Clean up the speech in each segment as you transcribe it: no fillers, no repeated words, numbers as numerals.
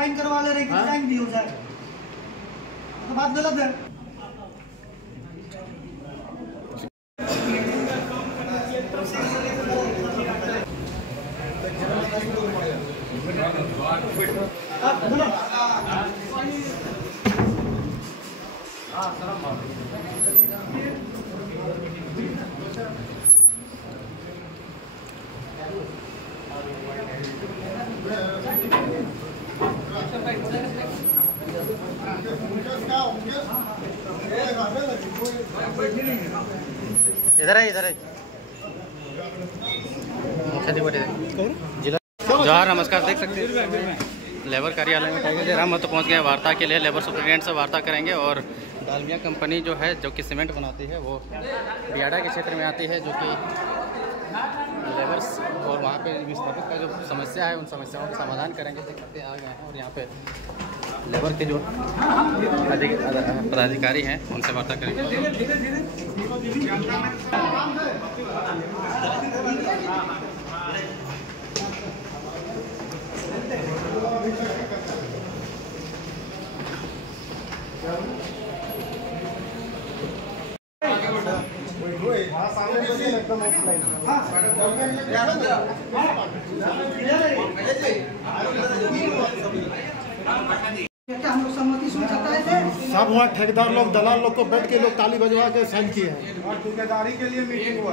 Sign करवा ले रहे हैं, साइन भी हो जाए तो बात गलत है। इधर है जिला जवाहर। नमस्कार, देख सकते हैं लेबर कार्यालय में टाइगर जयराम तो पहुंच गए वार्ता के लिए। लेबर सुपरिटेंडेंट से वार्ता करेंगे और डालमिया कंपनी जो है, जो कि सीमेंट बनाती है, वो बियाडा के क्षेत्र में आती है, जो कि लेबर्स और वहाँ पे विस्थापित का जो समस्या है, उन समस्याओं का समाधान करेंगे। देख सकते हैं आ गए हैं और यहाँ पे लेबर के जो पदाधिकारी हैं उनसे वार्ता करेंगे। क्या हम लोग सहमति सुन सकते थे? सब वहाँ ठेकेदार लोग, दलाल लोग को बैठ के लोग ताली बजवा के साइन किए हैं और ठेकेदारी के लिए मीटिंग हुआ।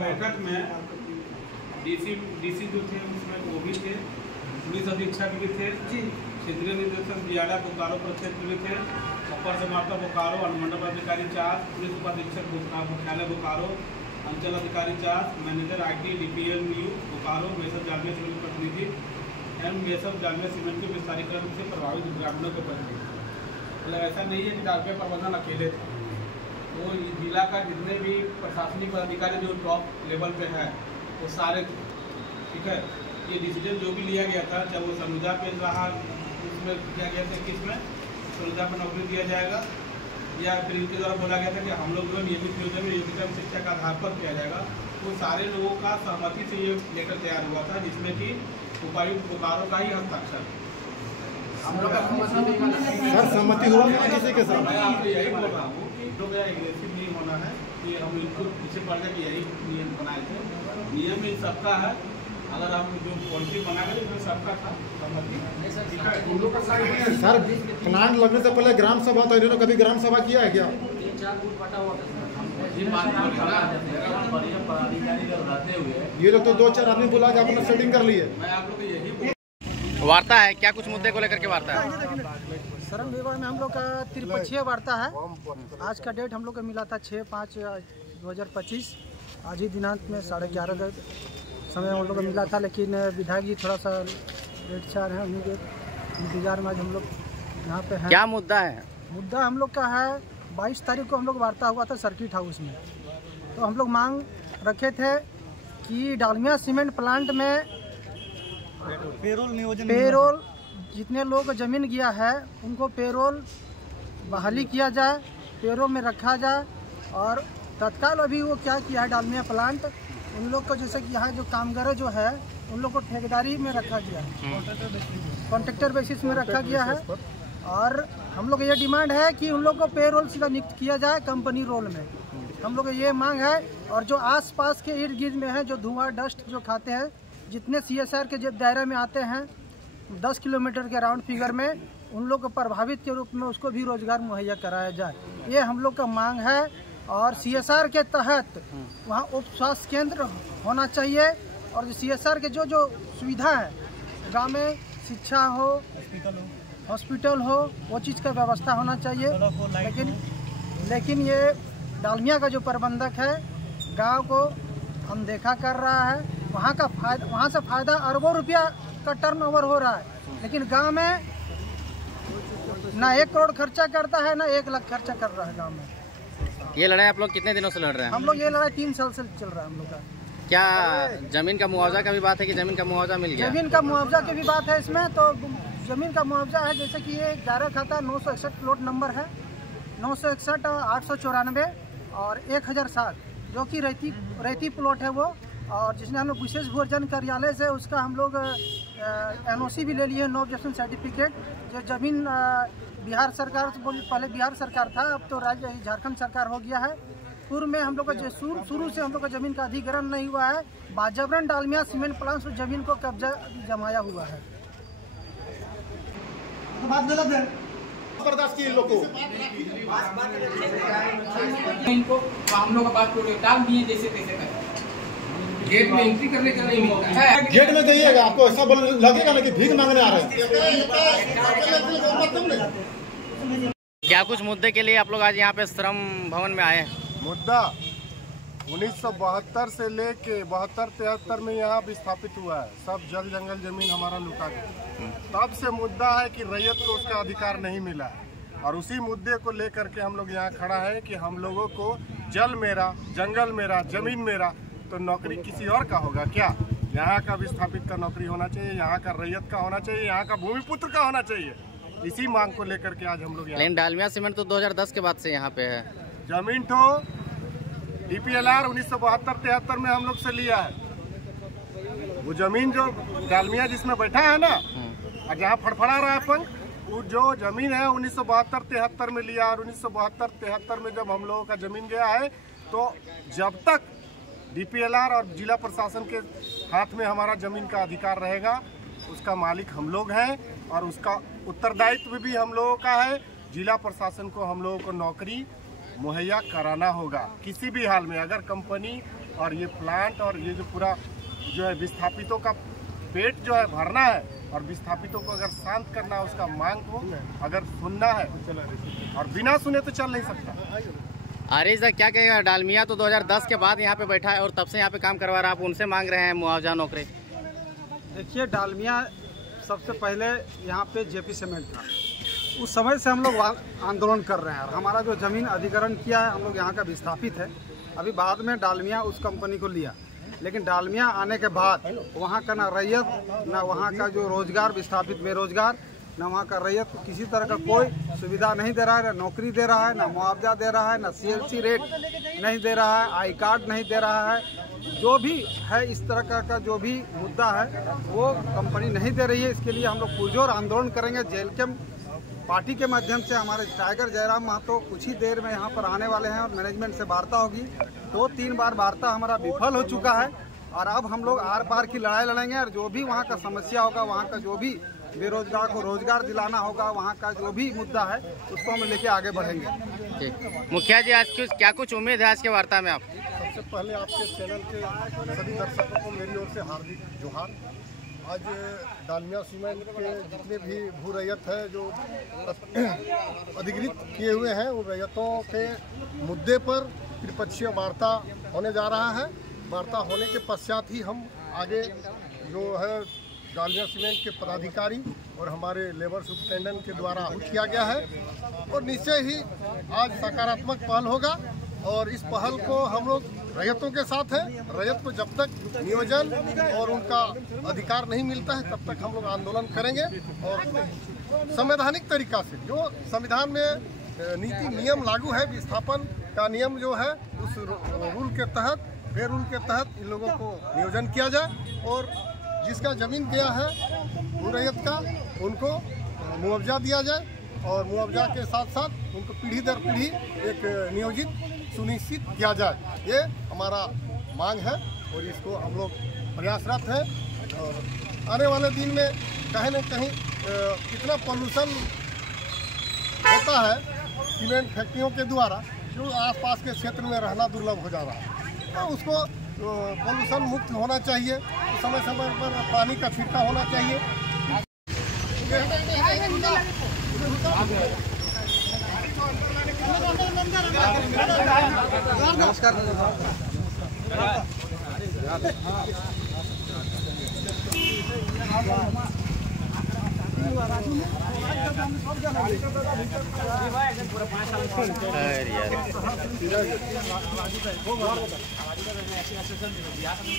बैठक में डीसी जो थे उसमें वो भी थे, पुलिस अधीक्षक भी थे, क्षेत्रीय निदेशक बियाडा बोकारो प्रक्षेत्र भी थे, अपर समाप्ता बोकारो, अनुमंडल अधिकारी 4, पुलिस उपाधीक्षक मुख्यालय बोकारो, अंचल अधिकारी 4, manager IT DPNU Bokaro, Messrs जालमिया सीमेंट प्रतिनिधि एवं मेसर जालमिया सीमेंट के विस्तारीकरण से प्रभावित ग्रामीणों के प्रतिनिधि। मतलब ऐसा नहीं है कि डालमिया प्रबंधन अकेले थे, वो जिला का जितने भी प्रशासनिक पदाधिकारी जो टॉप लेवल पे है वो सारे थे। ठीक है, ये डिसीजन जो भी लिया गया था, चाहे वो सनुजा पे रहा, उसमें किया गया था कि इसमें सनुजा पर नौकरी दिया जाएगा, या फिर इनके द्वारा बोला गया था कि हम लोग जो नियमित योजना में योग्यता शिक्षा का आधार पर किया जाएगा। तो सारे लोगों का सहमति से ये लेटर तैयार हुआ था, जिसमें कि उपायुक्त बोकारो का ही हस्ताक्षर। हम लोग का सर सहमति हुआ किसी के साथ? मैं आपको यही बोल रहा हूँ कि जो मेरा एग्रेसिव नहीं होना है, कि हम इनको पीछे पड़ गए कि यही नियम बनाए थे। नियम इन सबका है, अगर हम जो पॉलिसी बना गए तो सबका था सहमति। सर प्लांट लगने से पहले ग्राम सभा तो इन्होंने कभी ग्राम सभा किया है क्या? ये लोग तो 2-4 आदमी बुला के अपना सेटिंग कर लिए। मैं आप लोग को यही वार्ता है, क्या कुछ मुद्दे को लेकर के वार्ता है? श्रम विभाग में हम लोग का त्रिपक्षीय वार्ता है। आज का डेट हम लोग को मिला था 6/5/2025। आज ही दिनांक में 11:30 समय हम लोग को मिला था, लेकिन विधायक जी थोड़ा सा लेट से आ रहे हैं, उन्हीं के इंतजार में आज हम लोग यहाँ पे हैं। क्या मुद्दा है? मुद्दा हम लोग का है 22 तारीख को हम लोग वार्ता हुआ था सर्किट हाउस में। तो हम लोग मांग रखे थे कि डालमिया सीमेंट प्लांट में पेरोल जितने लोग जमीन गया है उनको पेरोल बहाली किया जाए, पेरोल में रखा जाए। और तत्काल अभी वो क्या किया है डालमिया प्लांट, उन लोग को जैसे कि यहाँ जो कामगार जो है उन लोग को ठेकेदारी में रखा गया है, कॉन्ट्रैक्टर बेसिस में रखा गया है। और हम लोग ये डिमांड है कि उन लोग को पेरोल सीधा नियुक्त किया जाए कंपनी रोल में। हम लोग ये मांग है। और जो आसपास के इर्द गिर्द में है, जो धुआं डस्ट जो खाते हैं, जितने CSR के जो दायरे में आते हैं 10 किलोमीटर के राउंड फिगर में, उन लोग को प्रभावित के रूप में उसको भी रोजगार मुहैया कराया जाए, ये हम लोग का मांग है। और CSR के तहत वहाँ उप स्वास्थ्य केंद्र होना चाहिए। और CSR के जो जो सुविधा है गाँव में, शिक्षा हो, हॉस्पिटल हो, वो चीज़ का व्यवस्था होना चाहिए। लेकिन ये डालमिया का जो प्रबंधक है गांव को अनदेखा कर रहा है। वहाँ से फायदा अरबों रुपया का टर्नओवर हो रहा है, लेकिन गांव में ना 1 करोड़ खर्चा करता है, ना 1 लाख खर्चा कर रहा है गांव में। ये लड़ाई आप लोग कितने दिनों से लड़ रहे हैं? हम लोग ये लड़ाई 3 साल से चल रहा है हम लोग का। क्या जमीन का मुआवजा का भी बात है कि जमीन का मुआवजा मिल गया? जमीन का मुआवजा की भी बात है इसमें। तो जमीन का मुआवजा है, जैसे कि ये 11 खाता 961 प्लॉट नंबर है, 961 894 और 1007 जो कि रहती प्लॉट है वो। और जिसने हम लोग विशेष भोजन कार्यालय से उसका हम लोग NOC भी ले लिए, नो ऑब्जेक्शन सर्टिफिकेट। जो ज़मीन बिहार सरकार से पहले बिहार सरकार था, अब तो राज्य झारखंड सरकार हो गया है। पूर्व में हम लोग का शुरू से हम लोग का ज़मीन का अधिग्रहण नहीं हुआ है। बाजबरन डालमिया सीमेंट प्लांट उस ज़मीन को कब्जा जमाया हुआ है। बात गलत है, बर्दाश्त किए लोग को इनको हम लोग का बात डाल दिए जैसे तैसे कर गेट में एंट्री करने का नहीं मिलता है। गेट में जाइएगा, आपको ऐसा लगेगा ना कि भीख मांगने आ रहे हैं। क्या कुछ मुद्दे के लिए आप लोग आज यहाँ पे श्रम भवन में आए हैं? मुद्दा 1972 से लेके 72-73 में यहाँ विस्थापित हुआ है। सब जल जंगल जमीन हमारा लुटा गया। तब से मुद्दा है कि रैयत को उसका अधिकार नहीं मिला है, और उसी मुद्दे को लेकर के हम लोग यहाँ खड़ा है कि हम लोगों को जल मेरा, जंगल मेरा, जमीन मेरा, तो नौकरी किसी और का होगा क्या? यहाँ का विस्थापित का नौकरी होना चाहिए, यहाँ का रैयत का होना चाहिए, यहाँ का भूमिपुत्र का होना चाहिए। इसी मांग को लेकर के आज हम लोग लेकिन डालमिया सीमेंट तो 2010 के बाद से यहाँ पे है। जमीन तो DPLR 1972-73 में हम लोग से लिया है। वो जमीन जो डालमिया जिसमें बैठा है ना, और जहाँ फड़फड़ा रहा है पंख, वो जो जमीन है 1972-73 में लिया। और 1972-73 में जब हम लोगों का जमीन गया है, तो जब तक DPLR और जिला प्रशासन के हाथ में हमारा जमीन का अधिकार रहेगा, उसका मालिक हम लोग हैं, और उसका उत्तरदायित्व भी हम लोगों का है। जिला प्रशासन को हम लोगों को नौकरी मुहैया कराना होगा किसी भी हाल में। अगर कंपनी और ये प्लांट और ये जो पूरा जो है विस्थापितों का पेट जो है भरना है, और विस्थापितों को अगर शांत करना है, उसका मांग को अगर सुनना है, और बिना सुने तो चल नहीं सकता। आरिज क्या कहेगा? डालमिया तो 2010 के बाद यहाँ पे बैठा है और तब से यहाँ पे काम करवा रहा है, आप उनसे मांग रहे हैं मुआवजा, नौकरी। देखिए, डालमिया सबसे पहले यहाँ पे JP सीमेंट था। उस समय से हम लोग आंदोलन कर रहे हैं, और हमारा जो ज़मीन अधिग्रहण किया है, हम लोग यहाँ का विस्थापित है। अभी बाद में डालमिया उस कंपनी को लिया, लेकिन डालमिया आने के बाद वहाँ का ना रैयत, ना वहाँ का जो रोजगार, विस्थापित बेरोजगार, ना वहाँ का रैयत को किसी तरह का कोई सुविधा नहीं दे रहा है, ना नौकरी दे रहा है, ना मुआवजा दे रहा है, ना CLC रेट नहीं दे रहा है, आई कार्ड नहीं दे रहा है। जो भी है इस तरह का जो भी मुद्दा है, वो कंपनी नहीं दे रही है। इसके लिए हम लोग पुरजोर आंदोलन करेंगे। जेलकेम पार्टी के माध्यम से हमारे टाइगर जयराम महतो कुछ ही देर में यहाँ पर आने वाले हैं, और मैनेजमेंट से वार्ता होगी। 2-3 बार वार्ता हमारा विफल हो चुका है, और अब हम लोग आर पार की लड़ाई लड़ेंगे। और जो भी वहाँ का समस्या होगा, वहाँ का जो भी बेरोजगार को रोजगार दिलाना होगा, वहाँ का जो भी मुद्दा है, उसको हम लेके आगे बढ़ेंगे। मुखिया जी, आज क्या कुछ उम्मीद है आज के वार्ता में? आप सबसे पहले आपके चैनल के सभी दर्शकों को मेरी ओर से हार्दिक जोहार। आज डालमिया सीमेंट के जितने भी भू रैयत है जो अधिकृत किए हुए हैं, उन रैयतों के मुद्दे पर त्रिपक्षीय वार्ता होने जा रहा है। वार्ता होने के पश्चात ही हम आगे जो है डालमिया सीमेंट के पदाधिकारी और हमारे लेबर सुपरिटेंडेंट के द्वारा किया गया है, और निश्चय ही आज सकारात्मक पहल होगा। और इस पहल को हम लोग रैयतों के साथ हैं। रैयत को जब तक नियोजन और उनका अधिकार नहीं मिलता है, तब तक हम लोग आंदोलन करेंगे। और संवैधानिक तरीका से जो संविधान में नीति नियम लागू है, विस्थापन का नियम जो है, उस रूल के तहत, पे रूल के तहत इन लोगों को नियोजन किया जाए, और जिसका जमीन गया है भू रैयत का, उनको मुआवजा दिया जाए, और मुआवजा के साथ साथ उनको पीढ़ी दर पीढ़ी एक नियोजित सुनिश्चित किया जाए। ये हमारा मांग है, और इसको हम लोग प्रयासरत हैं। और आने वाले दिन में कहीं न कहीं कितना पॉल्यूशन होता है सीमेंट फैक्ट्रियों के द्वारा, जो आसपास के क्षेत्र में रहना दुर्लभ हो जा रहा है, तो उसको पॉल्यूशन मुक्त होना चाहिए। समय समय पर पानी का छिड़काव होना चाहिए। नमस्कार। यार